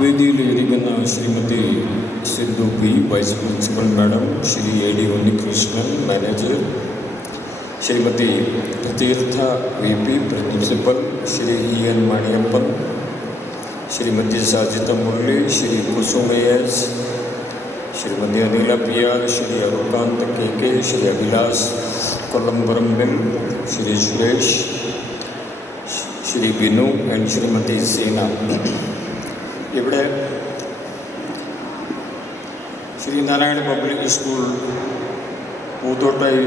വേദിയിലിരിക്കുന്ന Shrimati Sindhu P, vice principal madam, Shri A D Unnikrishnan, manager, Shrimati Theertha V P, principal, Shri E N Maniyappan, Shrimati Sajitha Murali, Shri കുസുമേയസ്, Shrimati Anila P R, Shri അറുകാന്ത് K K, Shri Abhilash കൊല്ലംപറമ്പിൽ, Shri Suresh, Shri Binu and Shrimati Seena. ഇവിടെ Sreenarayana public school പൂത്തോട്ടയിലെ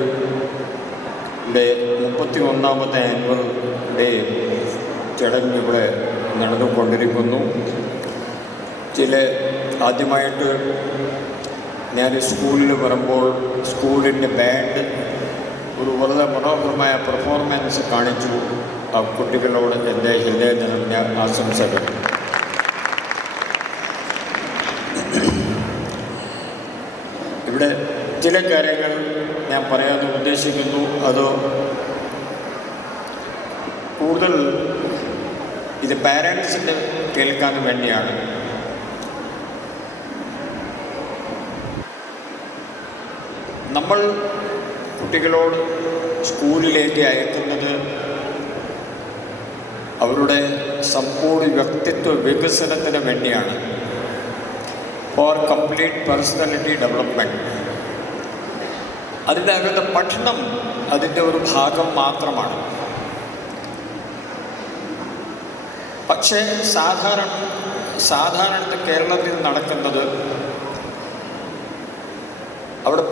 31ാമത്തെ annual day ചടങ്ങ് ഇവിടെ നടന്നുകൊണ്ടിരിക്കുന്നു. ആദ്യമായിട്ട് ഞാൻ സ്കൂളിൽ വരുമ്പോൾ സ്കൂളിൻ്റെ ബാൻഡ് ഒരു വളരെ മനോഹരമായ പെർഫോമൻസ് കാണിച്ചു. ആ കുട്ടികളോട് എൻ്റെ ഹൃദയം നിറഞ്ഞ ആശംസകൾ. ഇവിടെ ചില കാര്യങ്ങൾ ഞാൻ പറയാൻ ഉദ്ദേശിക്കുന്നു. അത് കൂടുതൽ ഇത് പാരൻസിൻ്റെ കേൾക്കാൻ വേണ്ടിയാണ്. നമ്മൾ കുട്ടികളോട് സ്കൂളിലേക്ക് അയക്കുന്നത് അവരുടെ സമ്പൂർണ്ണ വ്യക്തിത്വ വികസനത്തിന് വേണ്ടിയാണ്. For complete personality development. അതിൻ്റെ അകത്ത് പഠനം അതിൻ്റെ ഒരു ഭാഗം മാത്രമാണ്. പക്ഷേ സാധാരണ കേരളത്തിൽ നടക്കുന്നത് അവിടെ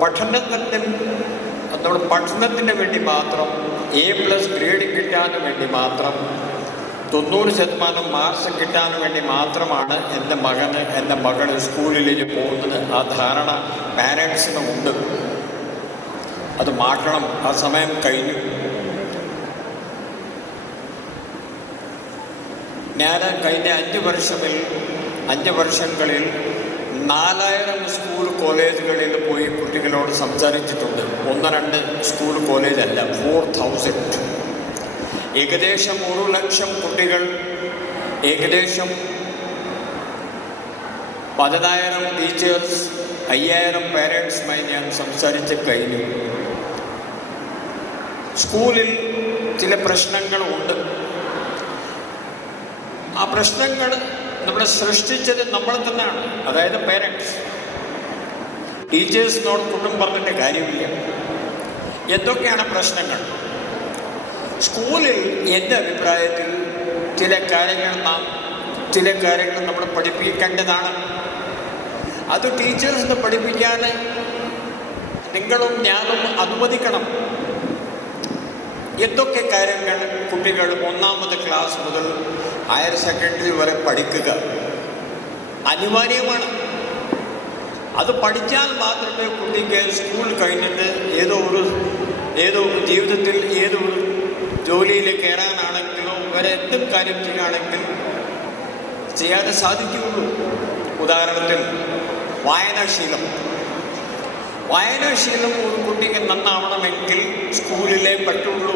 പഠനത്തിന് വേണ്ടി മാത്രം A+ ഗ്രേഡ് കിട്ടാൻ വേണ്ടി മാത്രം 90% മാർക്സ് കിട്ടാൻ വേണ്ടി മാത്രമാണ് എൻ്റെ മകൾ സ്കൂളിലേക്ക് പോകുന്നത്. ആ ധാരണ പാരൻസിനും ഉണ്ട്. അത് മാറ്റണം. ആ സമയം കഴിഞ്ഞു. ഞാൻ കഴിഞ്ഞ 5 വർഷങ്ങളിൽ 4000 സ്കൂൾ കോളേജുകളിൽ പോയി കുട്ടികളോട് സംസാരിച്ചിട്ടുണ്ട്. 1-2 സ്കൂൾ കോളേജല്ല, 4000. ഏകദേശം 1 ലക്ഷം കുട്ടികൾ, ഏകദേശം 10,000 ടീച്ചേഴ്സ്, 5000 പേരൻസുമായി ഞാൻ സംസാരിച്ച് കഴിഞ്ഞു. സ്കൂളിൽ ചില പ്രശ്നങ്ങളുണ്ട്. ആ പ്രശ്നങ്ങൾ നമ്മൾ സൃഷ്ടിച്ചത് നമ്മൾ തന്നെയാണ്, അതായത് പേരൻസ്. ടീച്ചേഴ്സിനോട് കുറ്റം പറഞ്ഞിട്ട് കാര്യമില്ല. എന്തൊക്കെയാണ് പ്രശ്നങ്ങൾ? സ്കൂളിൽ എൻ്റെ അഭിപ്രായത്തിൽ ചില കാര്യങ്ങൾ നമ്മൾ പഠിപ്പിക്കേണ്ടതാണ്. അത് ടീച്ചേഴ്സിന് പഠിപ്പിക്കാൻ നിങ്ങളും ഞാനും അനുവദിക്കണം. എന്തൊക്കെ കാര്യങ്ങൾ കുട്ടികൾ 1ാമത്തെ ക്ലാസ് മുതൽ ഹയർ സെക്കൻഡറി വരെ പഠിക്കുക അനിവാര്യമാണ്. അത് പഠിച്ചാൽ മാത്രമേ കുട്ടിക്ക് സ്കൂൾ കഴിഞ്ഞിട്ട് ഏതോ ജീവിതത്തിൽ ഏതോ ഒരു ജോലിയിൽ കയറാനാണെങ്കിലോ വേറെ എന്തും കാര്യം ചെയ്യുകയാണെങ്കിൽ ചെയ്യാതെ സാധിക്കുകയുള്ളൂ. ഉദാഹരണത്തിൽ വായനാശീലം ഒരു കുട്ടിക്ക് നന്നാവണമെങ്കിൽ സ്കൂളിലേ പറ്റുള്ളൂ.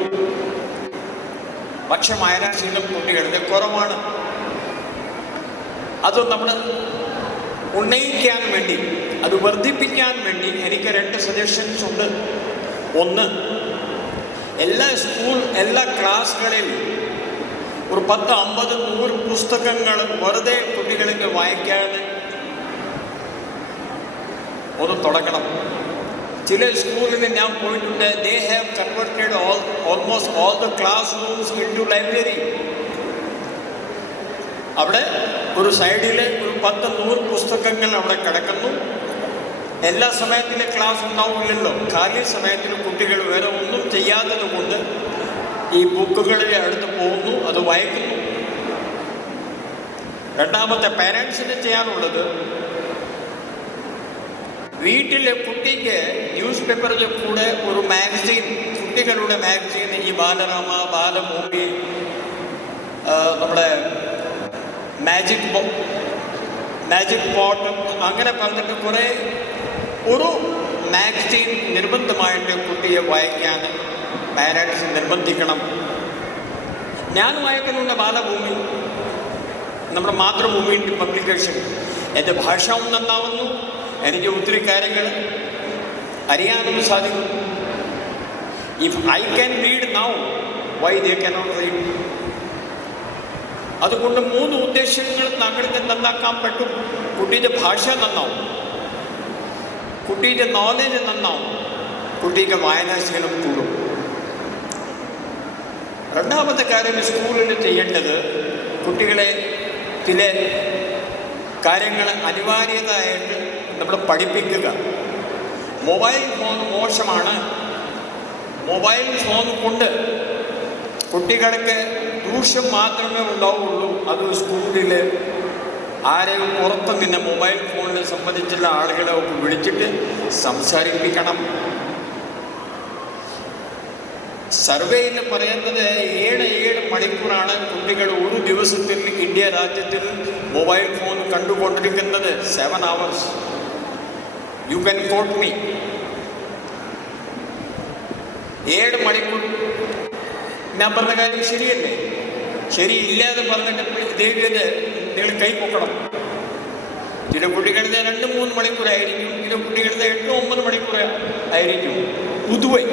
പക്ഷെ വായനാശീലം കുട്ടികളുടെ കുറവാണ്. അത് നമ്മൾ ഉന്നയിക്കാൻ വേണ്ടി, അത് വർദ്ധിപ്പിക്കാൻ വേണ്ടി എനിക്ക് 2 സജഷൻസ് ഉണ്ട്. ഒന്ന്, എല്ലാ ക്ലാസ്സുകളിൽ ഒരു 10, 50, 100 പുസ്തകങ്ങൾ വെറുതെ കുട്ടികൾക്ക് വായിക്കാൻ ഒന്ന് തുടങ്ങണം. ചില സ്കൂളിൽ ഞാൻ പോയിട്ടുണ്ട്. They have converted almost all the class rooms into library. അവിടെ ഒരു സൈഡിൽ ഒരു 10, 100 പുസ്തകങ്ങൾ അവിടെ കിടക്കുന്നു. എല്ലാ സമയത്തിലും ക്ലാസ് ഉണ്ടാവില്ലല്ലോ. കാലി സമയത്തിൽ കുട്ടികൾ വേറെ ഒന്നും ചെയ്യാത്തത് കൊണ്ട് ഈ ബുക്കുകളിൽ അടുത്ത് പോകുന്നു, അത് വായിക്കുന്നു. രണ്ടാമത്തെ, പാരൻസിന് ചെയ്യാനുള്ളത്, വീട്ടിലെ കുട്ടിക്ക് ന്യൂസ് പേപ്പറിൽ കൂടെ ഒരു മാഗസീൻ, കുട്ടികളുടെ മാഗസീൻ, ഈ ബാലരാമ, ബാലഭൂമി, നമ്മുടെ മാജിക് പോട്ട്, അങ്ങനെ പറഞ്ഞിട്ട് കുറേ ഒരു മാഗസീൻ നിർബന്ധമായിട്ട് കുട്ടിയെ വായിക്കാൻ പാരൻസ് നിർബന്ധിക്കണം. ഞാൻ വായിക്കുന്നുണ്ട് ബാലഭൂമി. നമ്മുടെ മാതൃഭൂമിയുടെ പബ്ലിക്കേഷൻ. എൻ്റെ ഭാഷയും നന്നാവുന്നു, എനിക്ക് ഒത്തിരി കാര്യങ്ങൾ അറിയാനും സാധിക്കും. If I can read now, why they cannot read? അതുകൊണ്ട് 3 ഉദ്ദേശങ്ങൾ താങ്കൾക്ക് നന്നാക്കാൻ പറ്റും. കുട്ടിയുടെ ഭാഷ നന്നാവും, കുട്ടിയുടെ നോളജ് നന്നാവും, കുട്ടിക്ക് വായനാശീലം കൂടും. രണ്ടാമത്തെ കാര്യം സ്കൂളിൽ ചെയ്യേണ്ടത് കുട്ടികളെ ചില കാര്യങ്ങൾ അനിവാര്യതയായിട്ട് നമ്മൾ പഠിപ്പിക്കുക. മൊബൈൽ ഫോൺ മോശമാണ്. മൊബൈൽ ഫോൺ കൊണ്ട് കുട്ടികൾക്ക് ദൂഷ്യം മാത്രമേ ഉണ്ടാവുള്ളൂ. അത് സ്കൂളിൽ ആരെയും പുറത്ത് നിന്ന് മൊബൈൽ ഫോണിനെ സംബന്ധിച്ചുള്ള ആളുകളെ ഒക്കെ വിളിച്ചിട്ട് സംസാരിപ്പിക്കണം. സർവേയിൽ പറയുന്നത് 7 മണിക്കൂറാണ് കുട്ടികൾ ഒരു ദിവസത്തിൽ ഇന്ത്യ രാജ്യത്തിൽ മൊബൈൽ ഫോൺ കണ്ടുകൊണ്ടിരിക്കുന്നത്. 7 hours. You can quote me. 7 മണിക്കൂർ. ഞാൻ പറഞ്ഞ കാര്യം ശരിയല്ലേ? ശരിയില്ലാതെ പറഞ്ഞിട്ട് ദേവിയത് നിങ്ങൾ കൈ പൊക്കണം. ചില കുട്ടികളുടെ 2-3 മണിക്കൂറായിരിക്കും, ചില കുട്ടികളുടെ 8-9 മണിക്കൂർ ആയിരിക്കും. പുതുവൈ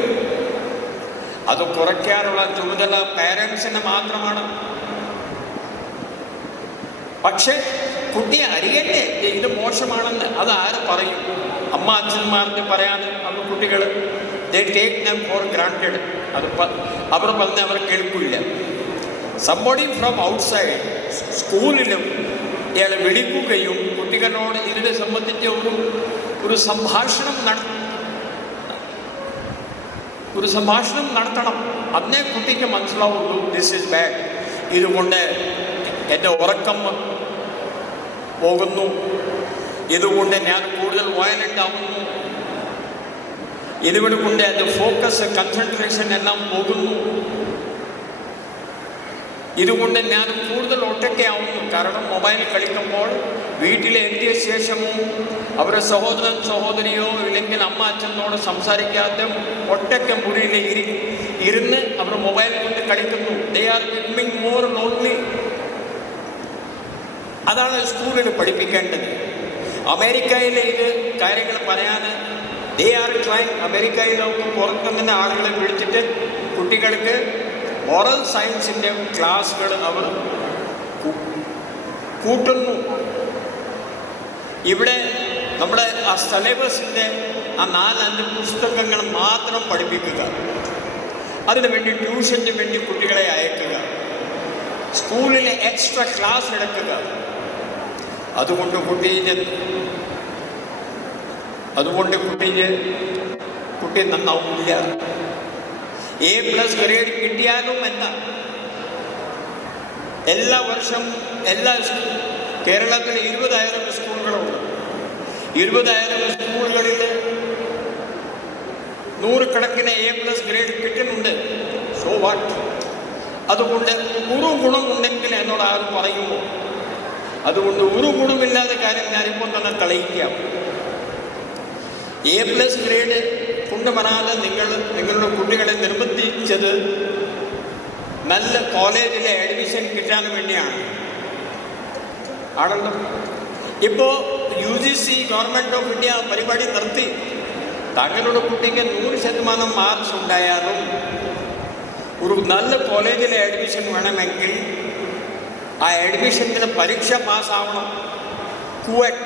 അത് കുറയ്ക്കാനുള്ള ചുമതല പാരൻസിന് മാത്രമാണ്. പക്ഷെ കുട്ടിയെ അറിയട്ടെ ഇത് മോശമാണെന്ന്. അത് ആര് പറയും? അമ്മ അച്ഛന്മാർക്ക് പറയാൻ അവർ കുട്ടികൾ they take them for granted. അത് അവർ പറഞ്ഞ് അവർ കേൾക്കില്ല. സംബഡി ഫ്രം ഔട്ട്സൈഡ് സ്കൂളിലും ഇയാളെ വിളിക്കുകയും കുട്ടികളോട് ഇതിനെ സംബന്ധിച്ച് ഒരു സംഭാഷണം നടത്തണം. അന്നേ കുട്ടിക്ക് മനസ്സിലാവുള്ളൂ ദിസ് ഈസ് ബാഡ്. ഇതുകൊണ്ട് എൻ്റെ ഉറക്കം പോകുന്നു, ഇതുകൊണ്ട് ഞാൻ കൂടുതൽ വയലൻ്റ് ആവുന്നു, ഇതുകൊണ്ട് എൻ്റെ ഫോക്കസ് കൺസെൻട്രേഷൻ എല്ലാം പോകുന്നു, ഇതുകൊണ്ട് ഞാൻ കൂടുതൽ ഒറ്റയ്ക്കാവുന്നു. കാരണം മൊബൈൽ കളിക്കുമ്പോൾ വീട്ടിലെത്തിയ ശേഷമോ അവരുടെ സഹോദരൻ സഹോദരിയോ ഇല്ലെങ്കിൽ അമ്മ അച്ഛനോട് സംസാരിക്കാതെ ഒറ്റയ്ക്ക് മുറിയിൽ ഇരുന്ന് അവർ മൊബൈൽ കൊണ്ട് കളിക്കുന്നു. They are becoming more lonely. അതാണ് സ്കൂളിൽ പഠിപ്പിക്കേണ്ടത്. അമേരിക്കയിലെ ഇത് കാര്യങ്ങൾ പറയാൻ ദേ ആർ ട്രൈങ്. അമേരിക്കയിലൊക്കെ പുറത്തുനിന്ന് ആളുകളെ വിളിച്ചിട്ട് കുട്ടികൾക്ക് മോറൽ സയൻസിൻ്റെ ക്ലാസ്സുകൾ അവർ കൂട്ടുന്നു. ഇവിടെ നമ്മുടെ ആ സിലബസിൻ്റെ ആ 4-5 പുസ്തകങ്ങൾ മാത്രം പഠിപ്പിക്കുക. അതിനു വേണ്ടി ട്യൂഷന് വേണ്ടി കുട്ടികളെ അയക്കുക, സ്കൂളിലെ എക്സ്ട്രാ ക്ലാസ് എടുക്കുക. അതുകൊണ്ട് കുട്ടി നന്നാവില്ല. A+ ഗ്രേഡ് കിട്ടിയാലും എന്താ? എല്ലാ വർഷം കേരളത്തിൽ 20,000 സ്കൂളുകളുണ്ട്. 20,000 സ്കൂളുകളിൽ 100 കണക്കിന് A+ ഗ്രേഡ് കിട്ടുന്നുണ്ട്. So what? അതുകൊണ്ട് ഒരു ഗുണമുണ്ടെങ്കിൽ എന്നോട് ആരും പറയുമോ? അതുകൊണ്ട് ഒരു ഗുണമില്ലാത്ത കാര്യം ഞാനിപ്പോൾ തന്നെ തെളിയിക്കാം. A+ ഗ്രേഡ് കൊണ്ടുവരാതെ നിങ്ങളുടെ കുട്ടികളെ നിർബന്ധിച്ചത് നല്ല കോളേജിലെ അഡ്മിഷൻ കിട്ടാൻ വേണ്ടിയാണ് ആണല്ലോ. ഇപ്പോൾ UGC ഗവൺമെൻറ് ഓഫ് ഇന്ത്യ പരിപാടി നിർത്തി. താങ്കളുടെ കുട്ടിക്ക് 100% മാർക്സ് ഉണ്ടായാലും ഒരു നല്ല കോളേജിലെ അഡ്മിഷൻ വേണമെങ്കിൽ ആ അഡ്മിഷൻ്റെ പരീക്ഷ പാസ്സാവണം. CUET,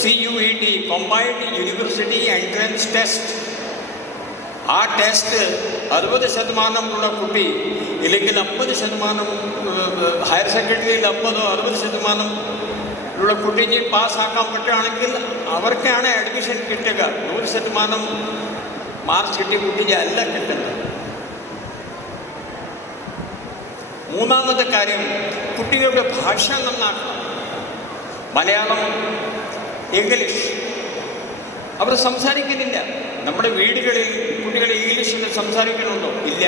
CUET, combined university entrance test. ആ ടെസ്റ്റ് 60% കുട്ടി ഇല്ലെങ്കിൽ 50%, ഹയർ സെക്കൻഡറിയിൽ 50-60% കുട്ടിക്ക് പാസ്സാക്കാൻ പറ്റുകയാണെങ്കിൽ അവർക്കാണ് അഡ്മിഷൻ കിട്ടുക. 100% മാർക്സ് കിട്ടിയ കുട്ടിക്ക് അല്ല കിട്ടുന്നത്. മൂന്നാമത്തെ കാര്യം, കുട്ടികളുടെ ഭാഷ നന്നാക്കണം. മലയാളം, ഇംഗ്ലീഷ് അവർ സംസാരിക്കുന്നില്ല. നമ്മുടെ വീടുകളിൽ കുട്ടികൾ ഇംഗ്ലീഷിൽ സംസാരിക്കണമെന്നോ? ഇല്ല.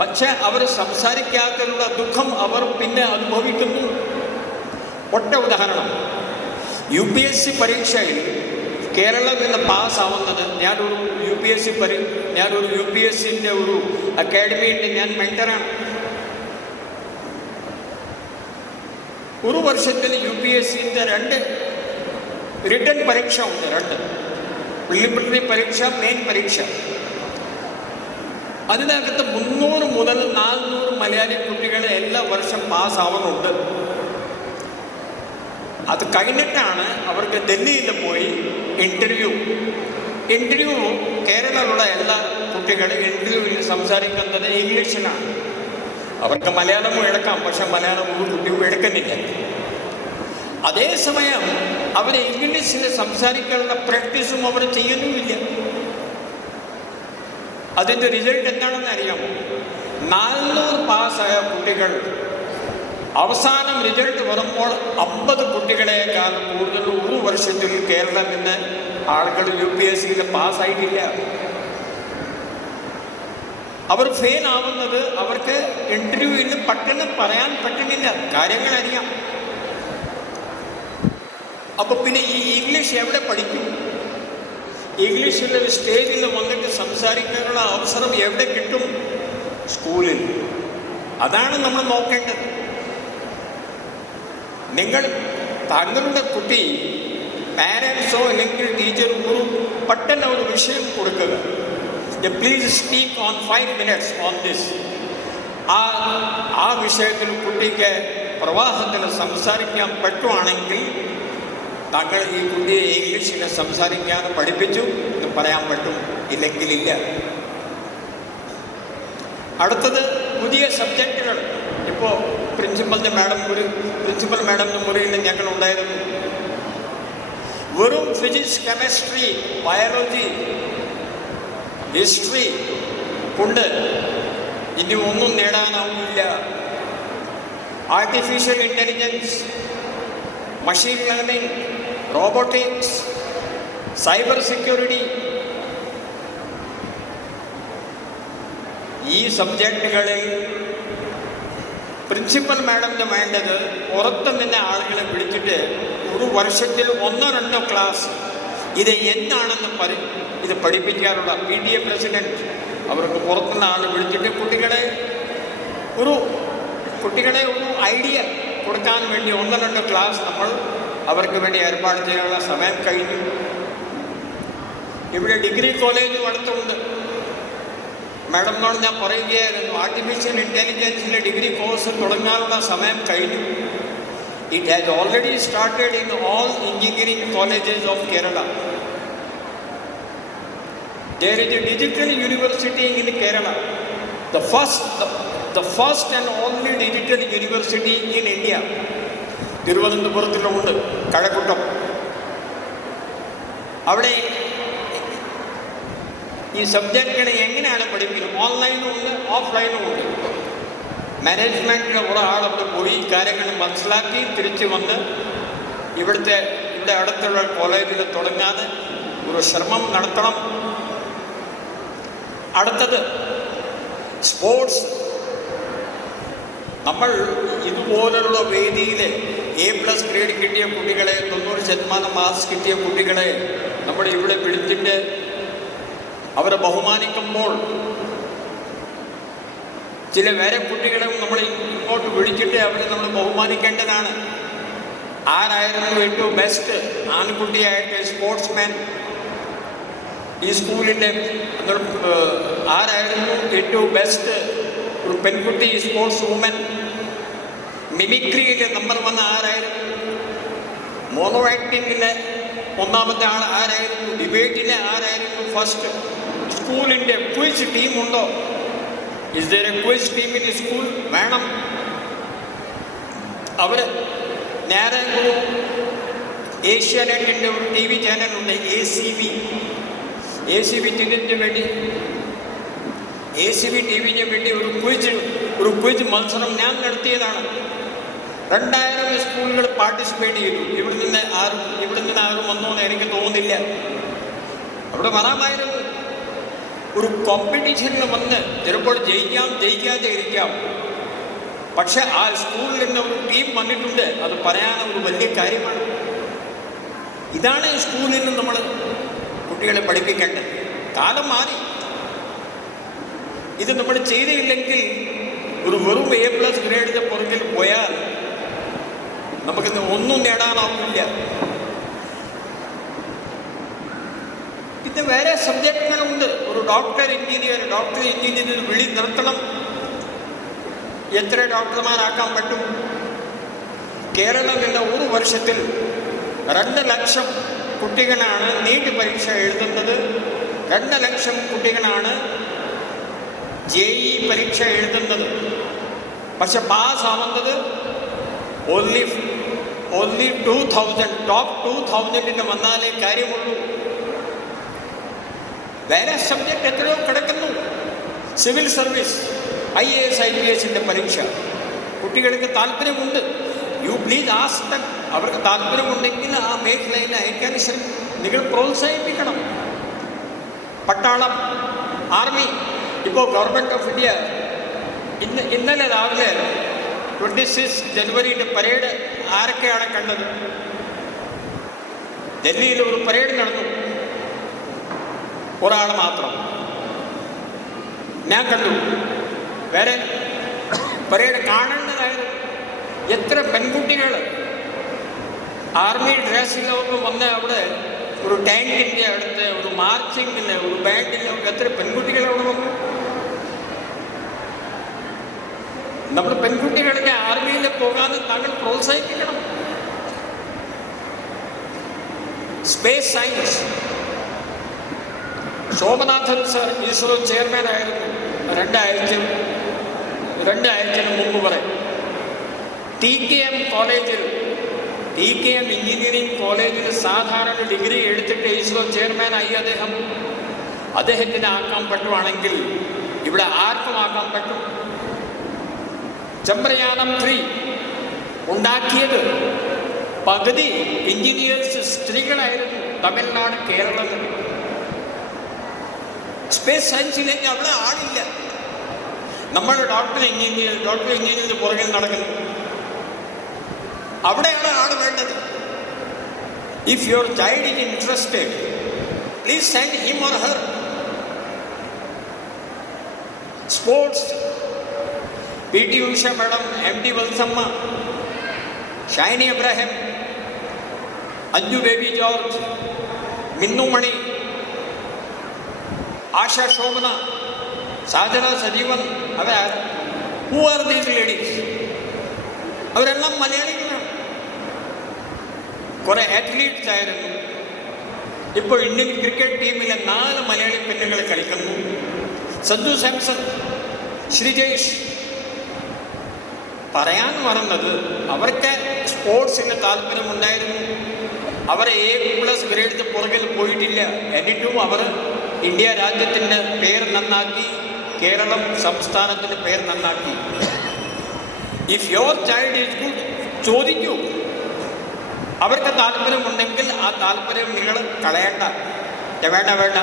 പക്ഷെ അവർ സംസാരിക്കാത്തതിനുള്ള ദുഃഖം അവർ പിന്നെ അനുഭവിക്കുന്നു. ഒറ്റ ഉദാഹരണം, UPSC പരീക്ഷയിൽ കേരളത്തിൽ നിന്ന് പാസ്സാവുന്നത്, ഞാനൊരു UPSCൻ്റെ ഒരു അക്കാഡമിയുടെ ഞാൻ മെൻറ്ററാണ്. ഒരു വർഷത്തിൽ UPSCൻ്റെ 2 റിട്ടൺ പരീക്ഷ ഉണ്ട്. 2 പ്രിലിമിനറി പരീക്ഷ, മെയിൻ പരീക്ഷ. അതിനകത്ത് 300 മുതൽ 400 മലയാളി കുട്ടികളെ എല്ലാ വർഷം പാസ്സാവുന്നുണ്ട്. അത് കഴിഞ്ഞിട്ടാണ് അവർക്ക് ഡൽഹിയിൽ പോയി ഇൻ്റർവ്യൂ. കേരളത്തിലുള്ള എല്ലാ കുട്ടികളും ഇൻ്റർവ്യൂവിൽ സംസാരിക്കുന്നത് ഇംഗ്ലീഷിലാണ്. അവർക്ക് മലയാളവും എടുക്കാം, പക്ഷെ മലയാളം ഒരു കുട്ടിയും എടുക്കുന്നില്ല. അതേസമയം അവർ ഇംഗ്ലീഷിൽ സംസാരിക്കാനുള്ള പ്രാക്ടീസും അവർ ചെയ്യുന്നുമില്ല. അതിൻ്റെ റിസൾട്ട് എന്താണെന്ന് അറിയാമോ? 400 പാസ്സായ കുട്ടികൾ അവസാനം റിസൾട്ട് വരുമ്പോൾ 50 കുട്ടികളെക്കാൾ കൂടുതൽ ഒരു വർഷത്തിൽ കേരളത്തിൽ നിന്ന് ആളുകൾ UPSCയിൽ പാസ്സായിട്ടില്ല. അവർ ഫെയിൽ ആവുന്നത് അവർക്ക് ഇൻ്റർവ്യൂവിൽ പെട്ടെന്ന് പറയാൻ പറ്റുന്നില്ല, കാര്യങ്ങൾ അറിയാം. അപ്പോൾ പിന്നെ ഈ ഇംഗ്ലീഷ് എവിടെ പഠിക്കും? ഇംഗ്ലീഷിൽ സ്റ്റേജിൽ വന്നിട്ട് സംസാരിക്കാനുള്ള അവസരം എവിടെ കിട്ടും? സ്കൂളിൽ. അതാണ് നമ്മൾ നോക്കേണ്ടത്. നിങ്ങൾ താങ്കളുടെ കുട്ടി പാരൻസോ അല്ലെങ്കിൽ ടീച്ചർ പെട്ടെന്ന് ഒരു വിഷയം കൊടുക്കുക, please speak on 5 minutes on this. ആ വിഷയത്തിൽ കുട്ടിക്ക് പ്രവാഹത്തിൽ സംസാരിക്കാൻ പറ്റുവാണെങ്കിൽ താങ്കൾ ഈ കുട്ടിയെ ഇംഗ്ലീഷിൽ സംസാരിക്കാൻ പഠിപ്പിച്ചു എന്ന് പറയാൻ പറ്റും, ഇല്ലെങ്കിലില്ല. അടുത്തത് പുതിയ സബ്ജക്റ്റുകൾ. ഇപ്പോൾ പ്രിൻസിപ്പൽ മാഡം മുറിയിൽ ഞങ്ങളുണ്ടായിരുന്നു. വെറും ഫിസിക്സ്, കെമിസ്ട്രി, ബയോളജി, ഹിസ്റ്ററി കൊണ്ട് ഇനി ഒന്നും നേടാനാവില്ല. Artificial intelligence, machine learning, robotics, cyber security, ഈ സബ്ജക്റ്റുകളിൽ പ്രിൻസിപ്പൽ മാഡത്തിന് വേണ്ടത് പുറത്തു നിന്ന് ആളുകളെ വിളിച്ചിട്ട് ഒരു വർഷത്തിൽ 1-2 ക്ലാസ് ഇത് എന്താണെന്ന് ഇത് പഠിപ്പിക്കാനുള്ള PTA പ്രസിഡൻറ്റ് അവർക്ക് പുറത്തുനിന്ന് ആൾ വിളിച്ചിട്ട് കുട്ടികളെ ഒരു ഐഡിയ കൊടുക്കാൻ വേണ്ടി 1-2 ക്ലാസ് നമ്മൾ അവർക്ക് വേണ്ടി ഏർപ്പാട് ചെയ്യാനുള്ള സമയം കഴിഞ്ഞു. ഇവിടെ ഡിഗ്രി കോളേജും അടുത്തുണ്ട്. മാഡത്തിനോട് ഞാൻ പറയുകയായിരുന്നു, ആർട്ടിഫിഷ്യൽ ഇൻ്റലിജൻസിലെ ഡിഗ്രി കോഴ്സ് തുടങ്ങാനുള്ള സമയം കഴിഞ്ഞു. It has already started in all engineering colleges of Kerala. There is a digital university in Kerala, the first and only digital university in India. തിരുവനന്തപുരത്തിലുണ്ട്, Kazhakkoottam. അവിടെ ഈ സബ്ജക്റ്റുകൾ എങ്ങനെയാണ് പഠിക്കുന്നത്? ഓൺലൈനും ഉണ്ട്, ഓഫ്ലൈനും ഉണ്ട്. മാനേജ്മെൻറ്റിന് ഒരാളവിടെ പോയി കാര്യങ്ങൾ മനസ്സിലാക്കി തിരിച്ചു വന്ന് ഇവിടെ അടുത്തുള്ള കോളേജിൽ തുടങ്ങാതെ ഒരു ശ്രമം നടത്തണം. അടുത്തത് സ്പോർട്സ്. നമ്മൾ ഇതുപോലുള്ള വേദിയിൽ A+ ഗ്രേഡ് കിട്ടിയ കുട്ടികളെ, 90% മാർക്സ് കിട്ടിയ കുട്ടികളെ നമ്മൾ ഇവിടെ വിളിച്ചിട്ട് അവരെ ബഹുമാനിക്കുമ്പോൾ ചില വേറെ കുട്ടികളെ നമ്മൾ ഇങ്ങോട്ട് വിളിച്ചിട്ട് അവരെ നമ്മൾ ബഹുമാനിക്കേണ്ടതാണ്. ആരായിരുന്നു ഏറ്റവും ബെസ്റ്റ് ആൺകുട്ടിയായിട്ട് സ്പോർട്സ്മാൻ ഈ സ്കൂളിൻ്റെ? ആരായിരുന്നു ഏറ്റവും ബെസ്റ്റ് ഒരു പെൺകുട്ടി സ്പോർട്സ് വുമൻ? മിമിക്രിയിലെ നമ്പർ 1 ആരായിരുന്നു? മോണോ ആക്ടിങ്ങിലെ ഒന്നാമത്തെ ആൾ ആരായിരുന്നു? ഡിബേറ്റിലെ ആരായിരുന്നു ഫസ്റ്റ്? സ്കൂളിൻ്റെ quiz ടീമുണ്ടോ? Is there a quiz team in school? വേണം. അവർ നേരെ ഒരു ഏഷ്യാനെറ്റിൻ്റെ ഒരു TV ചാനലുണ്ട്, ACV ടിവിന് വേണ്ടി ഒരു ക്വിസ് മത്സരം ഞാൻ നടത്തിയതാണ്. 2000 സ്കൂളുകൾ പാർട്ടിസിപ്പേറ്റ് ചെയ്തു. ഇവിടെ നിന്ന് ആരും വന്നോന്ന് എനിക്ക് തോന്നുന്നില്ല. അവിടെ വരാമായിരുന്നു. ഒരു കോമ്പറ്റീഷനിൽ വന്ന് ചിലപ്പോൾ ജയിക്കാതെ ഇരിക്കാം. പക്ഷെ ആ സ്കൂളിൽ നിന്ന് ഒരു ടീം വന്നിട്ടുണ്ട്, അത് പറയാൻ ഒരു വലിയ കാര്യമാണ്. ഇതാണ് സ്കൂളിൽ നിന്ന് നമ്മൾ കുട്ടികളെ പഠിപ്പിക്കേണ്ടത്. കാലം മാറി. ഇത് നമ്മൾ ചെയ്തില്ലെങ്കിൽ ഒരു വെറും A+ ഗ്രേഡിൻ്റെ പുറകിൽ പോയാൽ നമുക്കിന്ന് ഒന്നും നേടാനാവില്ല. പിന്നെ വേറെ സബ്ജക്റ്റുകളുണ്ട്. ഒരു ഡോക്ടർ എഞ്ചിനീയർ വിളി നിർത്തണം. എത്ര ഡോക്ടർമാരാക്കാൻ പറ്റും? കേരളത്തിൻ്റെ ഒരു വർഷത്തിൽ 2 ലക്ഷം കുട്ടികളാണ് നീറ്റ് പരീക്ഷ എഴുതുന്നത്. 2 ലക്ഷം കുട്ടികളാണ് JEE പരീക്ഷ എഴുതുന്നത്. പക്ഷെ പാസ്സാവുന്നത് ഓൺലി 2000. ടോപ്പ് 2000 വന്നാലേ കാര്യമുള്ളൂ. വേറെ സബ്ജക്റ്റ് എത്രയോ കിടക്കുന്നു. സിവിൽ സർവീസ്, IAS IPS പരീക്ഷ കുട്ടികൾക്ക് താല്പര്യമുണ്ട്. You please ask them. അവർക്ക് താല്പര്യമുണ്ടെങ്കിൽ ആ മേഖലയിൽ അയക്കാൻ നിങ്ങൾ പ്രോത്സാഹിപ്പിക്കണം. പട്ടാളം, ആർമി, ഇപ്പോൾ ഗവൺമെൻറ് ഓഫ് ഇന്ത്യ ഇന്നലെ രാവിലെ 26 ജനുവരിയുടെ പരേഡ് ആരൊക്കെയാണ് കണ്ടത്? ഡൽഹിയിൽ ഒരു പരേഡ് നടന്നു. ഒരാൾ മാത്രം ഞാൻ കണ്ടു. വേറെ പരേഡ് കാണേണ്ടതായിരുന്നു. എത്ര പെൺകുട്ടികൾ ആർമി ഡ്രസ്സിലൊക്കെ വന്ന് അവിടെ ഒരു ടാങ്കിൻ്റെ അടുത്ത്, ഒരു മാർച്ചിങ്ങിന്, ഒരു ബാൻഡിന് എത്ര പെൺകുട്ടികൾ അവിടെ വന്നു. നമ്മൾ പെൺകുട്ടികളൊക്കെ ആർമിയിൽ പോകാൻ താങ്കൾ പ്രോത്സാഹിപ്പിക്കണം. Space science, Somanathan sir ISRO chairman ആയിരുന്നു 2 ആഴ്ചന് മുമ്പ് വരെ. TKM കോളേജിൽ, TKM എഞ്ചിനീയറിംഗ് കോളേജിൽ സാധാരണ ഡിഗ്രി എടുത്തിട്ട് ഇസ്രോ ചെയർമാനായി അദ്ദേഹത്തിന് ആക്കാൻ പറ്റുവാണെങ്കിൽ ഇവിടെ ആർക്കും ആക്കാൻ പറ്റും. ചന്ദ്രയാനം 3 ഉണ്ടാക്കിയത് പകുതി എഞ്ചിനീയേഴ്സ് സ്ത്രീകളായിരുന്നു. തമിഴ്നാട്, കേരളത്തിൽ. സ്പേസ് സയൻസിലേക്ക് അവിടെ ആളില്ല. നമ്മൾ ഡോക്ടർ എഞ്ചിനീയർ പുറകിൽ നടക്കുന്നു. അവിടെയാണ് ആൾ വേണ്ടത്. If your child is interested, please send him or her. Sports, PT Usha madam, MD Valsamma, Shiny Abraham, Anju Bobby George, Minnu Mani, Asha Shobhana, Sadhana Sajeevan. Who are these ladies? അവരെല്ലാം മലയാളികളാണ്. കുറെ അത്ലീറ്റ്സ് ആയിരുന്നു. ഇപ്പോൾ ഇന്ത്യൻ ക്രിക്കറ്റ് ടീമിലെ 4 മലയാളി പെണ്ണുകൾ കളിക്കുന്നു. സഞ്ജു സാംസൺ, ശ്രീജേഷ്. പറയാൻ മറന്നത്, അവർക്ക് സ്പോർട്സിന് താല്പര്യമുണ്ടായിരുന്നു. അവർ A+ ഗ്രേഡ് പുറകിൽ പോയിട്ടില്ല. എന്നിട്ടും അവർ ഇന്ത്യ രാജ്യത്തിൻ്റെ പേര് നന്നാക്കി, കേരളം സംസ്ഥാനത്തിൻ്റെ പേര് നന്നാക്കി. If your child is good, ചോദിക്കൂ. അവർക്ക് താല്പര്യമുണ്ടെങ്കിൽ ആ താല്പര്യം നിങ്ങൾ കളയണ്ട. വേണ്ട,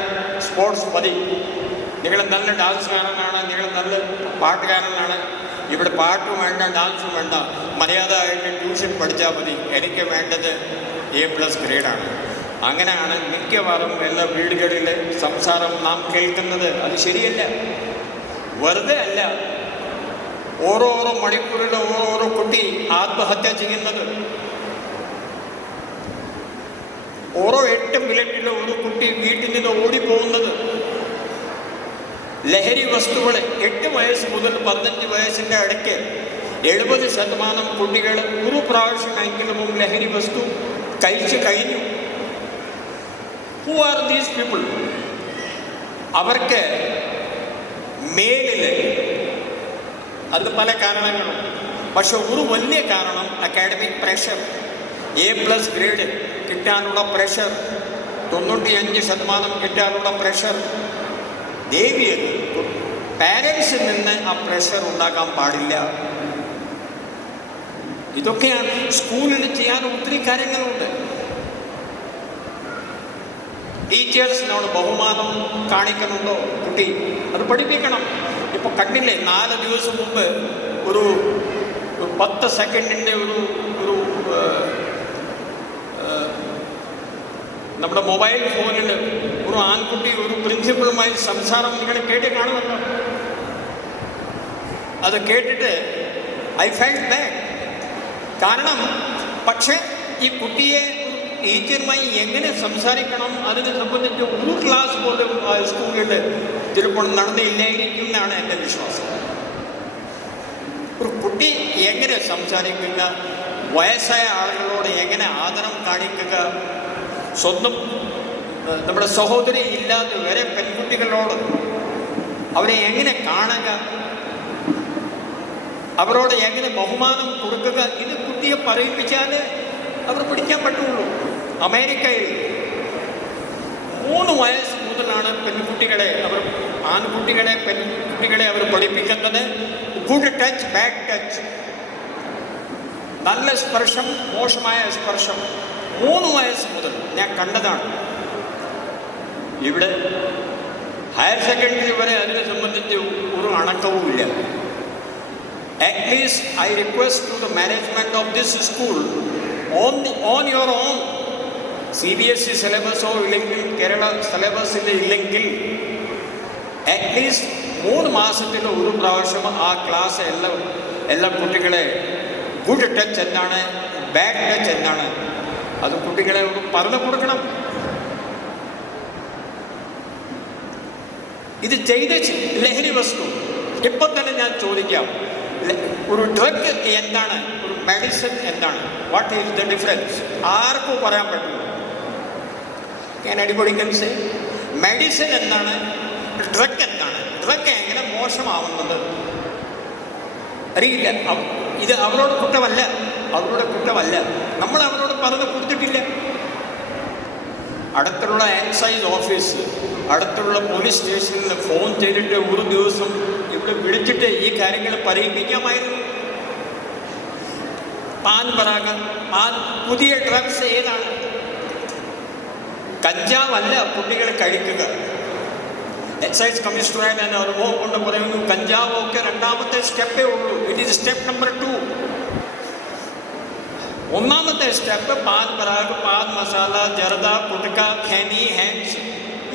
സ്പോർട്സ് മതി. നിങ്ങൾ നല്ല ഡാൻസുകാരനാണ്, നിങ്ങൾ നല്ല പാട്ടുകാരനാണ്. ഇവിടെ പാട്ടും വേണ്ട, ഡാൻസും വേണ്ട, മര്യാദ ആയിട്ട് ട്യൂഷൻ പഠിച്ചാൽ മതി. എനിക്ക് വേണ്ടത് A+ ഗ്രേഡാണ്. അങ്ങനെയാണ് മിക്കവാറും എല്ലാ വീടുകളിലെ സംസാരം നാം കേൾക്കുന്നത്. അത് ശരിയല്ല. വെറുതെ അല്ല ഓരോ മണിക്കൂറിൽ ഓരോ കുട്ടി ആത്മഹത്യ ചെയ്യുന്നത്. ഓരോ 8 മിനിറ്റിൽ ഒരു കുട്ടി വീട്ടിൽ നിന്ന് ഓടിപ്പോകുന്നത്. ലഹരി വസ്തുക്കൾ 8 വയസ്സ് മുതൽ 15 വയസ്സിൻ്റെ ഇടയ്ക്ക് 70% കുട്ടികൾ ഒരു പ്രാവശ്യമെങ്കിലും ലഹരി വസ്തു കഴിച്ചു കഴിഞ്ഞു. Who are these people? അവർക്ക് മേലിൽ അത് പല കാരണങ്ങളും. പക്ഷെ ഒരു വലിയ കാരണം അക്കാഡമിക് പ്രഷർ. A+ ഗ്രേഡ് കിട്ടാനുള്ള പ്രഷർ, 95% കിട്ടാനുള്ള പ്രഷർ. ദേവിയത് പാരൻസിൽ നിന്ന് ആ പ്രഷർ ഉണ്ടാക്കാൻ പാടില്ല. ഇതൊക്കെയാണ് സ്കൂളിൽ ചെയ്യാൻ ഒത്തിരി കാര്യങ്ങളുണ്ട്. ടീച്ചേഴ്സിനോട് ബഹുമാനം കാണിക്കുന്നുണ്ടോ കുട്ടി? അത് പഠിപ്പിക്കണം. ഇപ്പോൾ കണ്ടില്ലേ, 4 ദിവസം മുമ്പ് ഒരു 10 സെക്കൻഡിൻ്റെ ഒരു നമ്മുടെ മൊബൈൽ ഫോണിൽ ഒരു ആൺകുട്ടി ഒരു പ്രിൻസിപ്പളുമായി സംസാരം നിങ്ങൾ കേട്ട് കാണുമല്ലോ. അത് കേട്ടിട്ട് ഐ ഫെൽറ്റ് ബാഡ്. കാരണം പക്ഷേ ഈ കുട്ടിയെ ടീച്ചറുമായി എങ്ങനെ സംസാരിക്കണം അതിനെ സംബന്ധിച്ച് ഒരു ക്ലാസ് പോലും സ്കൂളിൽ ചിലപ്പോൾ നടന്നില്ലായിരിക്കും എന്നാണ് എൻ്റെ വിശ്വാസം. ഒരു കുട്ടി എങ്ങനെ സംസാരിക്കുക, വയസ്സായ ആളുകളോട് എങ്ങനെ ആദരം കാണിക്കുക, സ്വന്തം നമ്മുടെ സഹോദരി ഇല്ലാത്ത വരെ പെൺകുട്ടികളോട് അവരെ എങ്ങനെ കാണുക, അവരോട് എങ്ങനെ ബഹുമാനം കൊടുക്കുക, ഇത് കുട്ടിയെ പറയിപ്പിച്ചാൽ അവർ പഠിക്കാൻ പറ്റുള്ളൂ. അമേരിക്കയിൽ 3 വയസ്സ് മുതലാണ് പെൺകുട്ടികളെ അവർ പഠിപ്പിക്കുന്നത്. ഗുഡ് ടച്ച്, ബാഡ് ടച്ച്, നല്ല സ്പർശം, മോശമായ സ്പർശം 3 വയസ്സ് മുതൽ ഞാൻ കണ്ടതാണ്. ഇവിടെ ഹയർ സെക്കൻഡറി വരെ അതിനെ സംബന്ധിച്ച് ഒരു അണക്കവുമില്ല. At least I request to the management of this school, on your own, CBSE സിലബസോ ഇല്ലെങ്കിൽ കേരള സിലബസിൽ ഇല്ലെങ്കിൽ അറ്റ്ലീസ്റ്റ് 3 മാസത്തിൽ ഒരു പ്രാവശ്യം ആ ക്ലാസ് എല്ലാ കുട്ടികളെ ഗുഡ് ടച്ച് എന്താണ്, ബാഡ് ടച്ച് എന്താണ്, അത് കുട്ടികളെ പറഞ്ഞു കൊടുക്കണം. ഇത് ചെയ്ത് ലഹരി വസ്തു ഇപ്പം തന്നെ ഞാൻ ചോദിക്കാം, ഒരു ഡ്രഗ് എന്താണ്, ഒരു മെഡിസിൻ എന്താണ്, വാട്ട് ഈസ് ദ ഡിഫറൻസ്? ആർക്കും പറയാൻ പറ്റില്ല. ഞാൻ അടിപൊളിക്കൻസ് മെഡിസിൻ എന്താണ്, ഡ്രഗ് എന്താണ്, ഡ്രഗ് എങ്ങനെ മോശമാവുന്നത് അറിയില്ല. ഇത് അവരോട് കുറ്റമല്ല, നമ്മൾ അവരോട് പറഞ്ഞു കൊടുത്തിട്ടില്ല. അടുത്തുള്ള എക്സൈസ് ഓഫീസ്, അടുത്തുള്ള പോലീസ് സ്റ്റേഷനിൽ ഫോൺ ചെയ്തിട്ട് ഒരു ദിവസം ഇവിടെ വിളിച്ചിട്ട് ഈ കാര്യങ്ങൾ പറയിപ്പിക്കാമായിരുന്നു. പാൻ പരാഗ്, പുതിയ ഡ്രഗ്സ് ഏതാണ്? കഞ്ചാവല്ല കുട്ടികൾ കഴിക്കുക. എക്സൈസ് കമ്മീഷണറായ ഞാൻ അനുഭവം കൊണ്ട് പറയുന്നു, കഞ്ചാവൊക്കെ 2ാമത്തെ സ്റ്റെപ്പേ ഉള്ളൂ. It is step number 2. 1ാമത്തെ സ്റ്റെപ്പ് പാൻ പരാഗ്, പാൻ മസാല, ജർദ, കുടുക്ക, ഖേനി, ഹാൻഡ്സ്.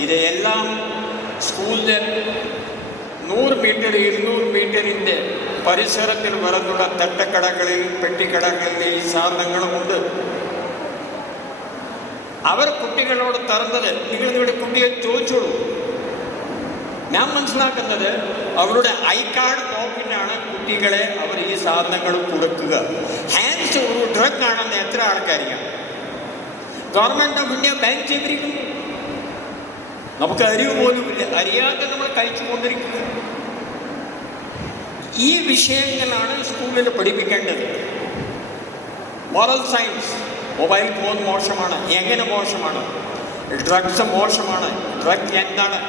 ഇതെല്ലാം സ്കൂളിൻ്റെ 100 മീറ്റർ 200 മീറ്ററിൻ്റെ പരിസരത്തിൽ വരുന്നുള്ള തട്ടക്കടകളിൽ, പെട്ടിക്കടകളിൽ ഈ സാധനങ്ങളുമുണ്ട്. അവർ കുട്ടികളോട് തരുന്നത് നിങ്ങളുടെ കുട്ടിയെ ചോദിച്ചോളൂ. ഞാൻ മനസ്സിലാക്കുന്നത് അവരുടെ ഐ കാർഡ് നോക്കിയിട്ടാണ് കുട്ടികളെ അവർ ഈ സാധനങ്ങൾ കൊടുക്കുക. ഹാൻഡ്സ് ഒരു ഡ്രഗ് ആണെന്ന് എത്ര ആൾക്കാരിക്കാം? ഗവൺമെൻറ് ഓഫ് ഇന്ത്യ ബാൻ ചെയ്തിരിക്കുന്നു. നമുക്ക് അറിവ് പോലുമില്ല, അറിയാതെ നമ്മൾ കഴിച്ചുകൊണ്ടിരിക്കുക. ഈ വിഷയങ്ങളാണ് സ്കൂളിൽ പഠിപ്പിക്കേണ്ടത്. മോറൽ സയൻസ്, മൊബൈൽ ഫോൺ മോശമാണ്, എങ്ങനെ മോശമാണ്, ഡ്രഗ്സ് മോശമാണ്, ഡ്രഗ് എന്താണ്,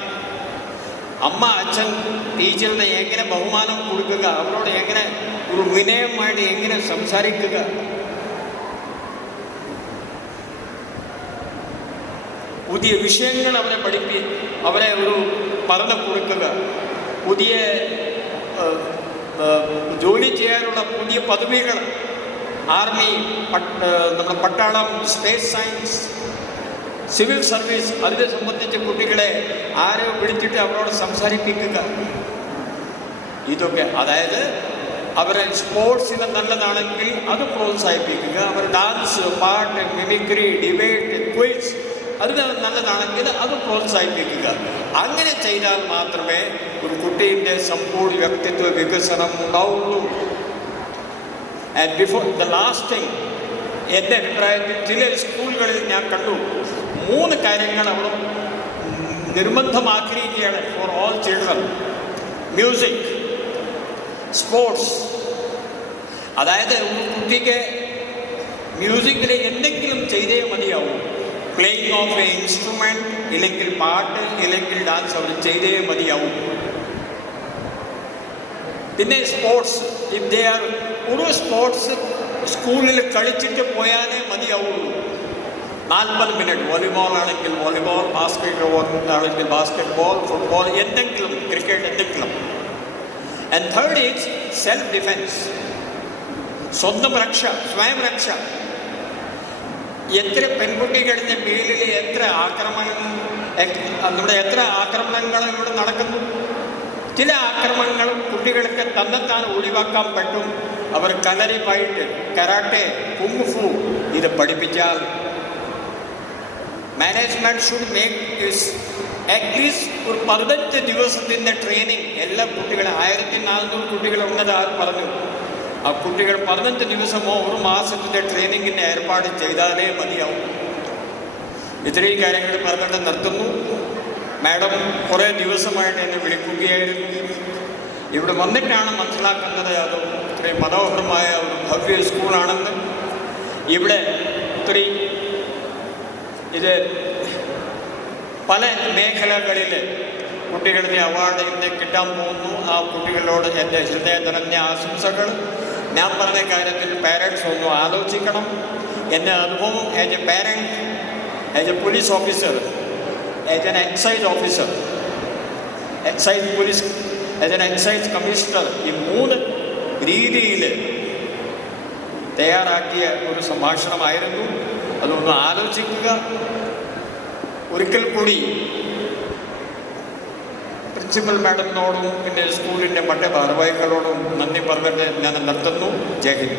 അമ്മ അച്ഛൻ ടീച്ചറുടെ എങ്ങനെ ബഹുമാനം കൊടുക്കുക, അവരോട് എങ്ങനെ ഒരു വിനയമായിട്ട് എങ്ങനെ സംസാരിക്കുക, പുതിയ വിഷയങ്ങൾ അവരെ ഒരു പറഞ്ഞു കൊടുക്കുക, പുതിയ ജോലി ചെയ്യാനുള്ള പുതിയ പദവികൾ, ആർമി, നമ്മുടെ പട്ടാളം, സ്പേസ് സയൻസ്, സിവിൽ സർവീസ്, അതിനെ സംബന്ധിച്ച് കുട്ടികളെ ആരോ വിളിച്ചിട്ട് അവരോട് സംസാരിപ്പിക്കുക. ഇതൊക്കെ അതായത് അവരെ സ്പോർട്സിന് നല്ലതാണെങ്കിൽ അത് പ്രോത്സാഹിപ്പിക്കുക. അവർ ഡാൻസ്, പാട്ട്, മിമിക്രി, ഡിബേറ്റ്, ക്വിസ് അതിന് നല്ലതാണെങ്കിൽ അത് പ്രോത്സാഹിപ്പിക്കുക. അങ്ങനെ ചെയ്താൽ മാത്രമേ ഒരു കുട്ടീൻ്റെ സമ്പൂർണ്ണ വ്യക്തിത്വ വികസനം ഉണ്ടാവുള്ളൂ. And before the last thing, എൻ്റെ അഭിപ്രായത്തിൽ ചില സ്കൂളുകളിൽ ഞാൻ കണ്ടു 3 കാര്യങ്ങൾ അവർ നിർബന്ധമാക്കിയിരിക്കുകയാണ് for all children. Music, sports, അതായത് ഒരു കുട്ടിക്ക് മ്യൂസിക്കിൽ എന്തെങ്കിലും ചെയ്തേ മതിയാവും. പ്ലേയിങ് ഓഫ് എ ഇൻസ്ട്രുമെൻറ്റ്, ഇല്ലെങ്കിൽ പാട്ട്, ഇല്ലെങ്കിൽ ഡാൻസ് അവർ ചെയ്തേ മതിയാവും. പിന്നെ സ്പോർട്സ്, ഇഫ് ദേ ആർ ഒരു സ്പോർട്സ് സ്കൂളിൽ കളിച്ചിട്ട് പോയാലേ മതിയാവുള്ളൂ. 40 മിനിറ്റ്, വോളിബോൾ ആണെങ്കിൽ വോളിബോൾ, ബാസ്കറ്റ് ബോൾ ആണെങ്കിൽ ബാസ്കറ്റ് ബോൾ, ഫുട്ബോൾ, എന്തെങ്കിലും, ക്രിക്കറ്റ്, എന്തെങ്കിലും. And third is self defence, സ്വന്തം രക്ഷ, സ്വയം രക്ഷ. എത്ര പെൺകുട്ടികളുടെ മേലിൽ എത്ര ആക്രമണങ്ങൾ ഇവിടെ നടക്കുന്നു. ചില ആക്രമണങ്ങൾ കുട്ടികൾക്ക് തന്നെത്താൻ ഒഴിവാക്കാൻ പറ്റും. അവർ കളരി ഫൈറ്റ്, കരാട്ടെ, കുങ്ഫു ഇത് പഠിപ്പിച്ചാൽ management should make this at least ഒരു 15 ദിവസത്തിൻ്റെ ട്രെയിനിങ് എല്ലാ കുട്ടികളും 1400 കുട്ടികളുണ്ടെന്ന് പറഞ്ഞു. ആ കുട്ടികൾ 15 ദിവസമോ ഒരു മാസത്തിൻ്റെ ട്രെയിനിങ്ങിന് ഏർപ്പാട് ചെയ്താലേ മതിയാവും. ഇത്രയും കാര്യങ്ങൾ പറഞ്ഞിട്ട് നിർത്തുന്നു. മാഡം കുറേ ദിവസമായിട്ട് എന്നെ വിളിക്കുകയായിരുന്നു. ഇവിടെ വന്നിട്ടാണ് മനസ്സിലാക്കുന്നത് അത് ഇത്രയും മനോഹരമായ ഒരു ഭവ്യ സ്കൂളാണെന്ന്. ഇവിടെ ഇത്രയും ഇത് പല മേഖലകളിൽ കുട്ടികളുടെ അവാർഡ് ഇന്ന് കിട്ടാൻ പോകുന്നു. ആ കുട്ടികളോട് എൻ്റെ ഹൃദയം നിറഞ്ഞ ആശംസകൾ. ഞാൻ പറഞ്ഞ കാര്യത്തിൽ പാരൻസ് ഒന്ന് ആലോചിക്കണം. എൻ്റെ അനുഭവം as A parent, as A police officer, as an excise officer, excise police, as an excise commissioner, ഈ 3 രീതിയിൽ തയ്യാറാക്കിയ ഒരു സംഭാഷണമായിരുന്നു. അതൊന്ന് ആലോചിക്കുക. ഒരിക്കൽ കൂടി പ്രിൻസിപ്പൽ മാഡത്തിനോടും പിന്നെ സ്കൂളിൻ്റെ മറ്റ് ഭാരവാഹികളോടും നന്ദി പറഞ്ഞിട്ട് ഞാൻ നിർത്തുന്നു. ജയ് ഹിന്ദ്.